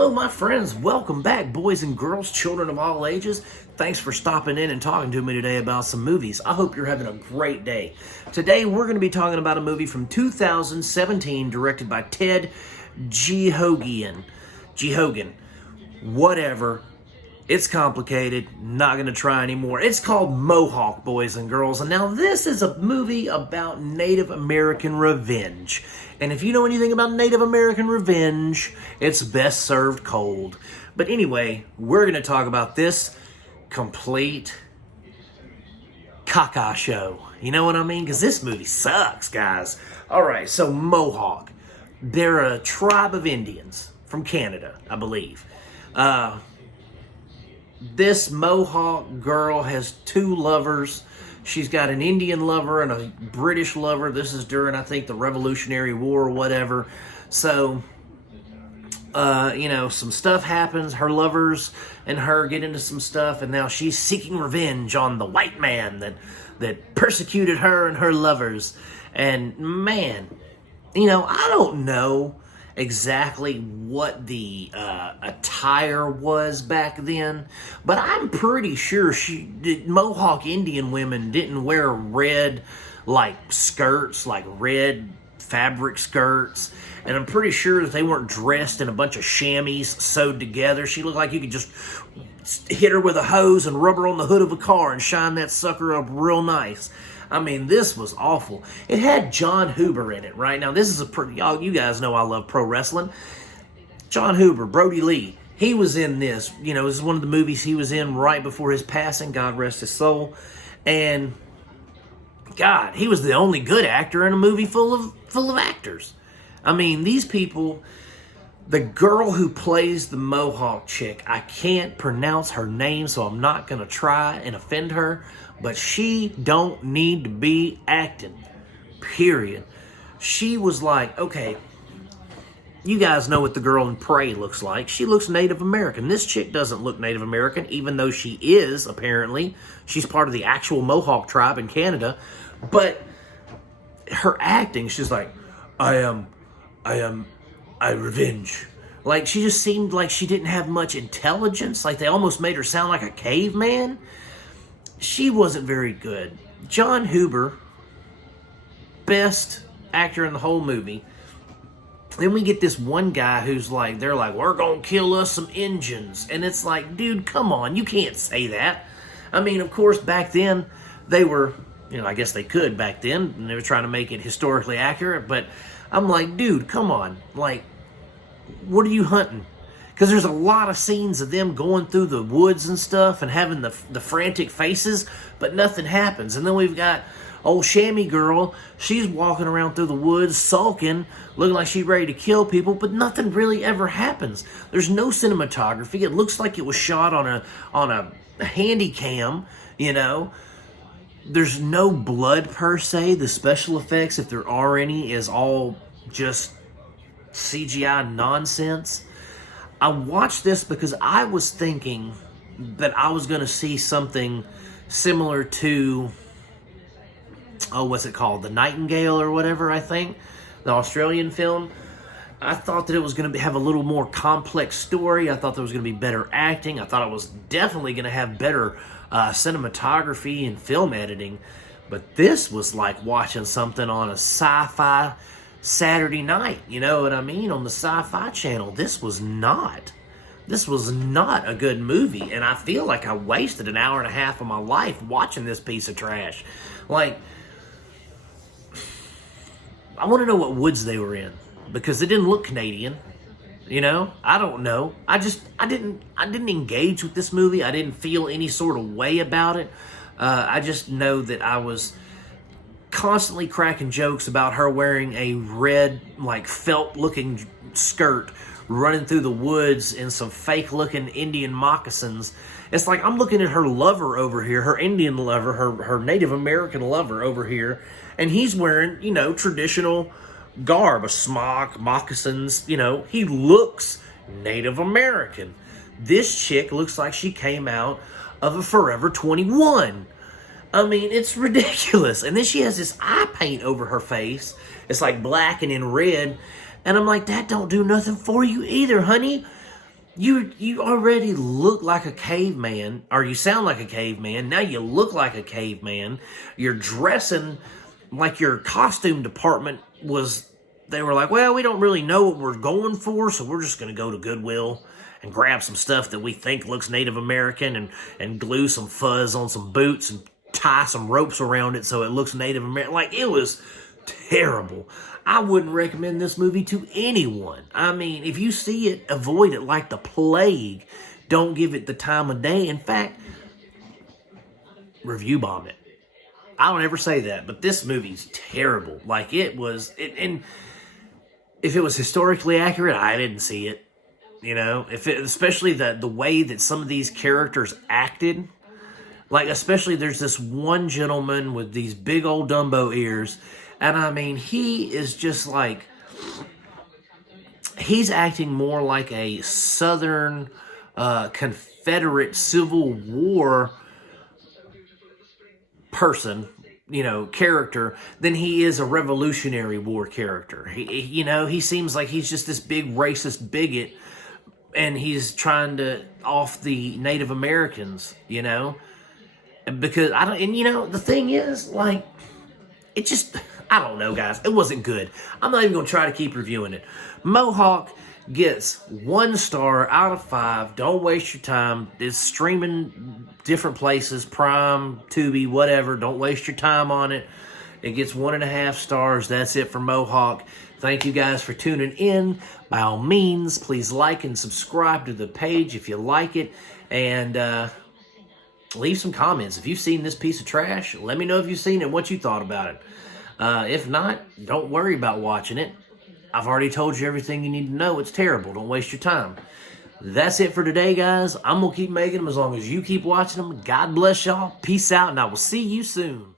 Hello, my friends. Welcome back, boys and girls, children of all ages. Thanks for stopping in and talking to me today about some movies. I hope you're having a great day. Today, we're going to be talking about a movie from 2017 directed by Ted Geoghegan. Whatever. It's complicated. Not going to try anymore. It's called Mohawk, boys and girls. And now this is a movie about Native American revenge. And if you know anything about Native American revenge, it's best served cold. But anyway, we're going to talk about this complete caca show. You know what I mean? Because this movie sucks, guys. All right, so Mohawk. They're a tribe of Indians from Canada, I believe. This Mohawk girl has two lovers. She's got an Indian lover and a British lover. This is during, I think, the Revolutionary War or whatever. So, some stuff happens. Her lovers and her get into some stuff, and now she's seeking revenge on the white man that persecuted her and her lovers. And, man, I don't know exactly what the attire was back then, but I'm pretty sure Mohawk Indian women didn't wear red skirts, like red fabric skirts, and I'm pretty sure that they weren't dressed in a bunch of chamois sewed together. She looked like you could just hit her with a hose and rub her on the hood of a car and shine that sucker up real nice. I mean, this was awful. It had John Huber in it, right? Now, this is you guys know I love pro wrestling. John Huber, Brody Lee, he was in this. This is one of the movies he was in right before his passing, God rest his soul. And, God, he was the only good actor in a movie full of actors. I mean, these people, the girl who plays the Mohawk chick, I can't pronounce her name, so I'm not going to try and offend her. But she don't need to be acting, period. She was like, okay, you guys know what the girl in Prey looks like. She looks Native American. This chick doesn't look Native American, even though she is, apparently. She's part of the actual Mohawk tribe in Canada. But her acting, she's like, I revenge. Like, she just seemed like she didn't have much intelligence. Like, they almost made her sound like a caveman. She wasn't very good. John Huber, best actor in the whole movie. Then we get this one guy who's like, they're like, we're going to kill us some Injuns. And it's like, dude, come on. You can't say that. I mean, of course, back then, they were, I guess they could back then. And they were trying to make it historically accurate. But I'm like, dude, come on. Like, what are you hunting? Because there's a lot of scenes of them going through the woods and stuff and having the frantic faces, but nothing happens. And then we've got old Shammy girl. She's walking around through the woods, sulking, looking like she's ready to kill people, but nothing really ever happens. There's no cinematography. It looks like it was shot on a handy cam, There's no blood per se. The special effects, if there are any, is all just CGI nonsense. I watched this because I was thinking that I was going to see something similar to, what's it called? The Nightingale or whatever, I think. The Australian film. I thought that it was going to have a little more complex story. I thought there was going to be better acting. I thought it was definitely going to have better cinematography and film editing. But this was like watching something on a sci-fi Saturday night, you know what I mean, on the Sci-Fi Channel. This was not a good movie, and I feel like I wasted an hour and a half of my life watching this piece of trash. Like, I want to know what woods they were in, because they didn't look Canadian, I don't know. I didn't engage with this movie. I didn't feel any sort of way about it. I just know that I was constantly cracking jokes about her wearing a red, felt-looking skirt, running through the woods in some fake-looking Indian moccasins. It's like I'm looking at her lover over here, her Indian lover, her Native American lover over here, and he's wearing, traditional garb, a smock, moccasins, he looks Native American. This chick looks like she came out of a Forever 21. I mean, it's ridiculous. And then she has this eye paint over her face. It's like black and in red. And I'm like, that don't do nothing for you either, honey. You already look like a caveman, or you sound like a caveman. Now you look like a caveman. You're dressing like your costume department was. They were like, well, we don't really know what we're going for, so we're just going to go to Goodwill and grab some stuff that we think looks Native American and glue some fuzz on some boots and tie some ropes around it so it looks Native American. Like, it was terrible. I wouldn't recommend this movie to anyone. I mean, if you see it, avoid it like the plague. Don't give it the time of day. In fact, review bomb it. I don't ever say that, but this movie's terrible. Like, and if it was historically accurate, I didn't see it. You know, especially the way that some of these characters acted. Like, especially there's this one gentleman with these big old Dumbo ears. And I mean, he is just like, he's acting more like a Southern Confederate Civil War person, character, than he is a Revolutionary War character. He seems like he's just this big racist bigot, and he's trying to off the Native Americans, because the thing is, like, it just, I don't know, guys. It wasn't good. I'm not even going to try to keep reviewing it. Mohawk gets 1 star out of 5. Don't waste your time. It's streaming different places, Prime, Tubi, whatever. Don't waste your time on it. It gets 1.5 stars. That's it for Mohawk. Thank you guys for tuning in. By all means, please like and subscribe to the page if you like it. And leave some comments. If you've seen this piece of trash, let me know if you've seen it and what you thought about it. If not, don't worry about watching it. I've already told you everything you need to know. It's terrible. Don't waste your time. That's it for today, guys. I'm going to keep making them as long as you keep watching them. God bless y'all. Peace out, and I will see you soon.